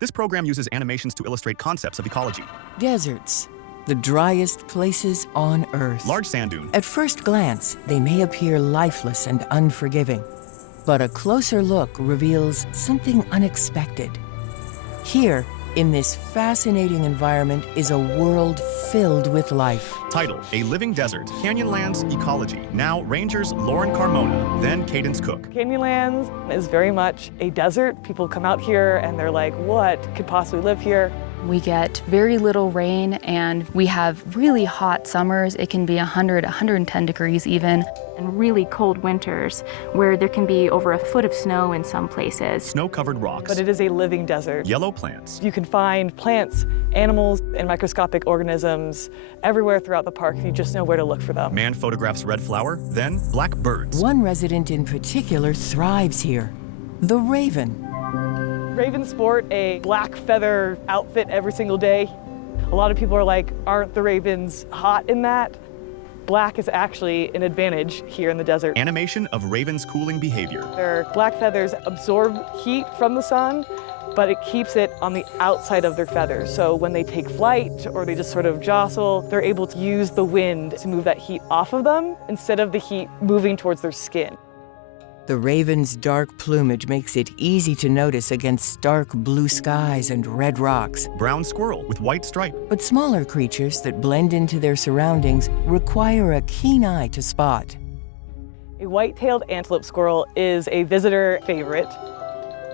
This program uses animations to illustrate concepts of ecology. Deserts, the driest places on Earth. Large sand dune. At first glance, they may appear lifeless and unforgiving, but a closer look reveals something unexpected. Here, in this fascinating environment, is a world filled with life. Title: A Living Desert. Canyonlands Ecology. Now Rangers Lauren Carmona, then Cadence Cook. Canyonlands is very much a desert. People come out here and they're like, what could possibly live here? We get very little rain and we have really hot summers. It can be 100, 110 degrees even. And really cold winters where there can be over a foot of snow in some places. Snow-covered rocks. But it is a living desert. Yellow plants. You can find plants, animals, and microscopic organisms everywhere throughout the park if you just know where to look for them. Man photographs red flower, then black birds. One resident in particular thrives here, the raven. Ravens sport a black feather outfit every single day. A lot of people are like, aren't the ravens hot in that? Black is actually an advantage here in the desert. Animation of ravens' cooling behavior. Their black feathers absorb heat from the sun, but it keeps it on the outside of their feathers. So when they take flight or they just sort of jostle, they're able to use the wind to move that heat off of them instead of the heat moving towards their skin. The raven's dark plumage makes it easy to notice against stark blue skies and red rocks. Brown squirrel with white stripe. But smaller creatures that blend into their surroundings require a keen eye to spot. A white-tailed antelope squirrel is a visitor favorite.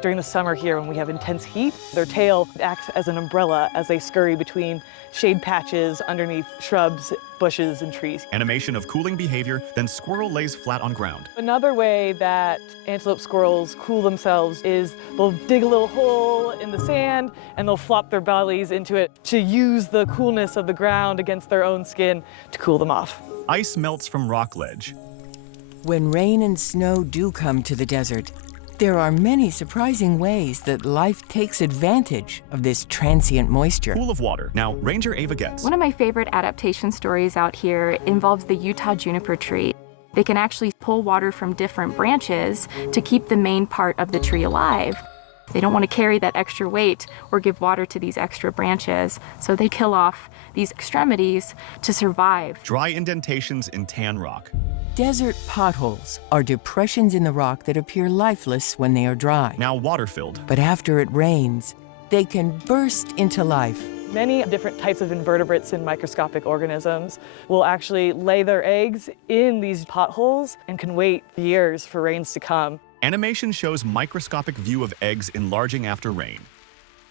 During the summer here, when we have intense heat, their tail acts as an umbrella as they scurry between shade patches underneath shrubs, bushes, and trees. Animation of cooling behavior, then squirrel lays flat on ground. Another way that antelope squirrels cool themselves is they'll dig a little hole in the sand and they'll flop their bellies into it to use the coolness of the ground against their own skin to cool them off. Ice melts from rock ledge. When rain and snow do come to the desert, there are many surprising ways that life takes advantage of this transient moisture. Pool of water. Now, Ranger Ava gets. One of my favorite adaptation stories out here involves the Utah juniper tree. They can actually pull water from different branches to keep the main part of the tree alive. They don't want to carry that extra weight or give water to these extra branches, so they kill off these extremities to survive. Dry indentations in tan rock. Desert potholes are depressions in the rock that appear lifeless when they are dry. Now water-filled. But after it rains, they can burst into life. Many different types of invertebrates and microscopic organisms will actually lay their eggs in these potholes and can wait years for rains to come. Animation shows microscopic view of eggs enlarging after rain.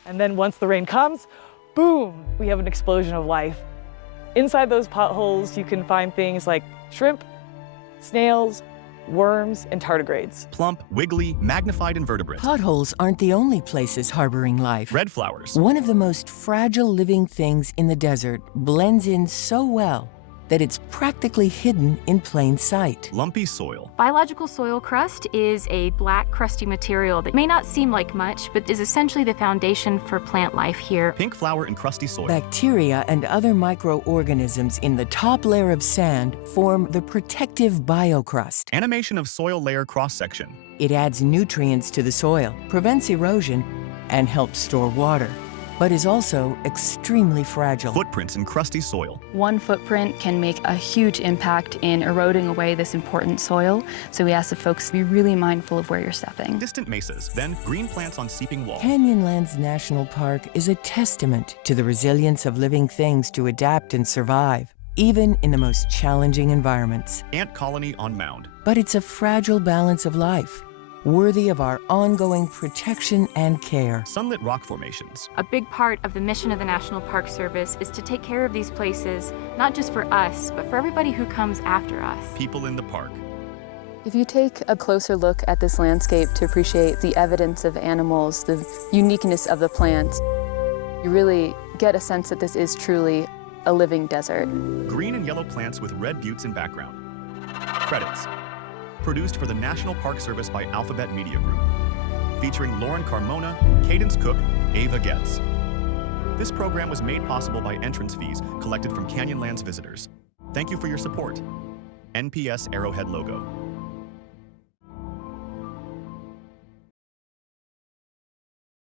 And then once the rain comes, boom, we have an explosion of life. Inside those potholes, you can find things like shrimp, snails, worms, and tardigrades. Plump, wiggly, magnified invertebrates. Potholes aren't the only places harboring life. Red flowers. One of the most fragile living things in the desert blends in so well that it's practically hidden in plain sight. Lumpy soil. Biological soil crust is a black, crusty material that may not seem like much, but is essentially the foundation for plant life here. Pink flower and crusty soil. Bacteria and other microorganisms in the top layer of sand form the protective biocrust. Animation of soil layer cross-section. It adds nutrients to the soil, prevents erosion, and helps store water, but is also extremely fragile. Footprints in crusty soil. One footprint can make a huge impact in eroding away this important soil, so we ask the folks to be really mindful of where you're stepping. Distant mesas, then green plants on seeping wall. Canyonlands National Park is a testament to the resilience of living things to adapt and survive, even in the most challenging environments. Ant colony on mound. But it's a fragile balance of life, worthy of our ongoing protection and care. Sunlit rock formations. A big part of the mission of the National Park Service is to take care of these places, not just for us, but for everybody who comes after us. People in the park. If you take a closer look at this landscape to appreciate the evidence of animals, the uniqueness of the plants, you really get a sense that this is truly a living desert. Green and yellow plants with red buttes in background. Credits. Produced for the National Park Service by Alphabet Media Group. Featuring Lauren Carmona, Cadence Cook, Ava Getz. This program was made possible by entrance fees collected from Canyonlands visitors. Thank you for your support. NPS Arrowhead logo.